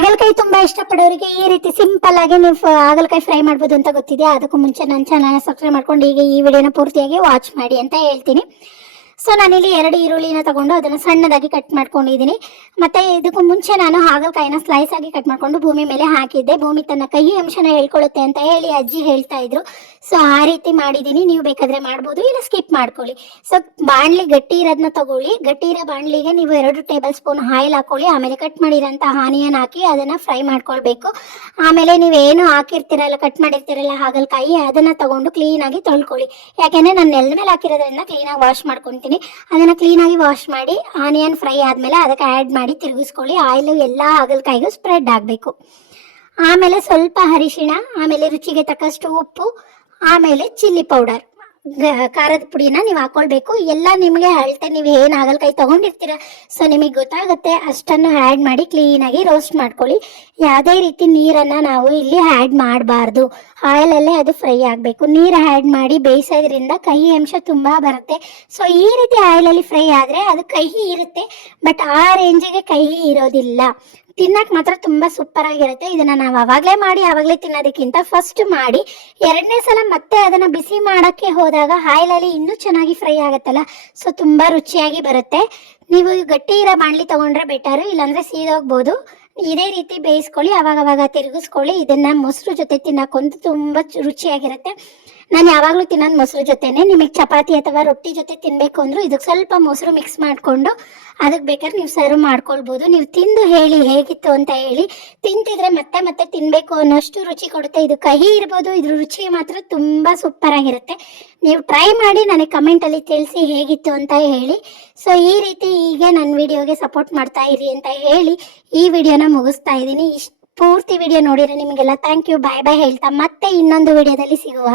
ಹಾಗಲಕಾಯಿ ತುಂಬಾ ಇಷ್ಟಪಡೋರಿಗೆ ಈ ರೀತಿ ಸಿಂಪಲ್ ಆಗಿ ನೀವು ಹಾಗಲಕಾಯಿ ಫ್ರೈ ಮಾಡ್ಬೋದು ಅಂತ ಗೊತ್ತಿದೆಯಾ? ಅದಕ್ಕೂ ಮುಂಚೆ ನನ್ನ ಚಾನಲ್ನ ಸಬ್ಸ್ಕ್ರೈಬ್ ಮಾಡ್ಕೊಂಡು ಈಗ ಈ ವಿಡಿಯೋನ ಪೂರ್ತಿಯಾಗಿ ವಾಚ್ ಮಾಡಿ ಅಂತ ಹೇಳ್ತೀನಿ. ಸೊ ನಾನಿಲ್ಲಿ 2 ಈರುಳ್ಳಿನ ತಗೊಂಡು ಅದನ್ನು ಸಣ್ಣದಾಗಿ ಕಟ್ ಮಾಡ್ಕೊಂಡಿದ್ದೀನಿ. ಮತ್ತೆ ಇದಕ್ಕೂ ಮುಂಚೆ ನಾನು ಹಾಗಲಕಾಯಿನ ಸ್ಲೈಸ್ ಆಗಿ ಕಟ್ ಮಾಡ್ಕೊಂಡು ಭೂಮಿ ಮೇಲೆ ಹಾಕಿದ್ದೆ. ಭೂಮಿ ತನ್ನ ಕಹಿ ಅಂಶನ ಹೇಳ್ಕೊಳ್ಳುತ್ತೆ ಅಂತ ಹೇಳಿ ಅಜ್ಜಿ ಹೇಳ್ತಾ ಇದ್ರು. ಸೊ ಆ ರೀತಿ ಮಾಡಿದ್ದೀನಿ. ನೀವು ಬೇಕಾದ್ರೆ ಮಾಡ್ಬೋದು, ಇಲ್ಲ ಸ್ಕಿಪ್ ಮಾಡ್ಕೊಳ್ಳಿ. ಸೊ ಬಾಣಲಿ ಗಟ್ಟಿ ಇರೋದನ್ನ ತಗೊಳ್ಳಿ. ಗಟ್ಟಿ ಇರೋ ಬಾಣಲಿಗೆ ನೀವು 2 ಟೇಬಲ್ ಸ್ಪೂನ್ ಆಯಿಲ್ ಹಾಕೊಳ್ಳಿ. ಆಮೇಲೆ ಕಟ್ ಮಾಡಿರೋಂಥ ಆನಿಯನ್ ಹಾಕಿ ಅದನ್ನ ಫ್ರೈ ಮಾಡ್ಕೊಳ್ಬೇಕು. ಆಮೇಲೆ ನೀವೇನು ಹಾಕಿರ್ತೀರಲ್ಲ, ಕಟ್ ಮಾಡಿರ್ತೀರಲ್ಲ ಹಾಗಲಕಾಯಿ, ಅದನ್ನ ತಗೊಂಡು ಕ್ಲೀನಾಗಿ ತೊಳ್ಕೊಳ್ಳಿ. ಯಾಕೆಂದ್ರೆ ನಾನು ನೆಲದ ಮೇಲೆ ಹಾಕಿರೋದ್ರಿಂದ ಕ್ಲೀನಾಗಿ ವಾಶ್ ಮಾಡ್ಕೊಂತೀನಿ. ಅದನ್ನ ಕ್ಲೀನಾಗಿ ವಾಶ್ ಮಾಡಿ ಆನಿಯನ್ ಫ್ರೈ ಆದ್ಮೇಲೆ ಅದಕ್ಕೆ ಆ್ಯಡ್ ಮಾಡಿ ತಿರುಗಿಸ್ಕೊಳ್ಳಿ. ಆಯಿಲ್ ಎಲ್ಲ ಹಾಗಲಕಾಯಿಗೂ ಸ್ಪ್ರೆಡ್ ಆಗಬೇಕು. ಆಮೇಲೆ ಸ್ವಲ್ಪ ಅರಿಶಿಣ, ಆಮೇಲೆ ರುಚಿಗೆ ತಕ್ಕಷ್ಟು ಉಪ್ಪು, ಆಮೇಲೆ ಚಿಲ್ಲಿ ಪೌಡರ್, ಖಾರದ ಪುಡಿನ ನೀವು ಹಾಕೊಳ್ಬೇಕು. ಎಲ್ಲ ನಿಮಗೆ ಅಳತೆ ನೀವು ಏನು ಹಾಗಲಕಾಯಿ ತೊಗೊಂಡಿರ್ತೀರ ಸೊ ನಿಮಗೆ ಗೊತ್ತಾಗುತ್ತೆ ಅಷ್ಟನ್ನು ಆ್ಯಡ್ ಮಾಡಿ ಕ್ಲೀನಾಗಿ ರೋಸ್ಟ್ ಮಾಡ್ಕೊಳ್ಳಿ. ಯಾವುದೇ ರೀತಿ ನೀರನ್ನು ನಾವು ಇಲ್ಲಿ ಆ್ಯಡ್ ಮಾಡಬಾರ್ದು. ಆಯಿಲಲ್ಲೇ ಅದು ಫ್ರೈ ಆಗಬೇಕು. ನೀರು ಆ್ಯಡ್ ಮಾಡಿ ಬೇಯಿಸೋದ್ರಿಂದ ಕಹಿ ಅಂಶ ತುಂಬ ಬರುತ್ತೆ. ಸೊ ಈ ರೀತಿ ಆಯಿಲಲ್ಲಿ ಫ್ರೈ ಆದರೆ ಅದು ಕಹಿ ಇರುತ್ತೆ, ಬಟ್ ಆ ರೇಂಜಿಗೆ ಕಹಿ ಇರೋದಿಲ್ಲ. ತಿನ್ನಕ್ಕೆ ಮಾತ್ರ ತುಂಬ ಸೂಪರ್ ಆಗಿರುತ್ತೆ. ಇದನ್ನು ನಾವು ಆವಾಗಲೇ ಮಾಡಿ ಆವಾಗಲೇ ತಿನ್ನೋದಕ್ಕಿಂತ ಫಸ್ಟ್ ಮಾಡಿ 2ನೇ ಸಲ ಮತ್ತೆ ಅದನ್ನು ಬಿಸಿ ಮಾಡೋಕ್ಕೆ ಹೋದಾಗ ಆಯಿಲಲ್ಲಿ ಇನ್ನೂ ಚೆನ್ನಾಗಿ ಫ್ರೈ ಆಗುತ್ತಲ್ಲ, ಸೊ ತುಂಬ ರುಚಿಯಾಗಿ ಬರುತ್ತೆ. ನೀವು ಗಟ್ಟಿ ಇರೋ ಬಾಣಲಿ ತೊಗೊಂಡ್ರೆ ಬೆಟರು, ಇಲ್ಲಾಂದರೆ ಸೀದೋಗ್ಬೋದು. ಇದೇ ರೀತಿ ಬೇಯಿಸ್ಕೊಳ್ಳಿ, ಅವಾಗವಾಗ ತಿರುಗಿಸ್ಕೊಳ್ಳಿ. ಇದನ್ನು ಮೊಸರು ಜೊತೆ ತಿನ್ನೋಕ್ಕಂತೂ ತುಂಬ ರುಚಿಯಾಗಿರುತ್ತೆ. ನಾನು ಯಾವಾಗಲೂ ತಿನ್ನೋದು ಮೊಸರು ಜೊತೆನೆ. ನಿಮಗೆ ಚಪಾತಿ ಅಥವಾ ರೊಟ್ಟಿ ಜೊತೆ ತಿನ್ನಬೇಕು ಅಂದರೂ ಇದಕ್ಕೆ ಸ್ವಲ್ಪ ಮೊಸರು ಮಿಕ್ಸ್ ಮಾಡಿಕೊಂಡು ಅದಕ್ಕೆ ಬೇಕಾದ್ರೆ ನೀವು ಸರ್ವ್ ಮಾಡ್ಕೊಳ್ಬೋದು. ನೀವು ತಿಂದು ಹೇಳಿ ಹೇಗಿತ್ತು ಅಂತ ಹೇಳಿ. ತಿಂತಿದ್ರೆ ಮತ್ತೆ ಮತ್ತೆ ತಿನ್ನಬೇಕು ಅನ್ನೋಷ್ಟು ರುಚಿ ಕೊಡುತ್ತೆ. ಇದು ಕಹಿ ಇರ್ಬೋದು, ಇದ್ರ ರುಚಿ ಮಾತ್ರ ತುಂಬ ಸೂಪರ್ ಆಗಿರುತ್ತೆ. ನೀವು ಟ್ರೈ ಮಾಡಿ ನನಗೆ ಕಮೆಂಟಲ್ಲಿ ತಿಳಿಸಿ ಹೇಗಿತ್ತು ಅಂತ ಹೇಳಿ. ಸೊ ಈ ರೀತಿ ಹೀಗೆ ನನ್ನ ವಿಡಿಯೋಗೆ ಸಪೋರ್ಟ್ ಮಾಡ್ತಾ ಇರಿ ಅಂತ ಹೇಳಿ ಈ ವಿಡಿಯೋನ ಮುಗಿಸ್ತಾ ಇದ್ದೀನಿ. ಪೂರ್ತಿ ವಿಡಿಯೋ ನೋಡಿದ್ರೆ ನಿಮಗೆಲ್ಲ ಥ್ಯಾಂಕ್ ಯು, ಬಾಯ್ ಬಾಯ್ ಹೇಳ್ತಾ ಮತ್ತೆ ಇನ್ನೊಂದು ವಿಡಿಯೋದಲ್ಲಿ ಸಿಗುವ.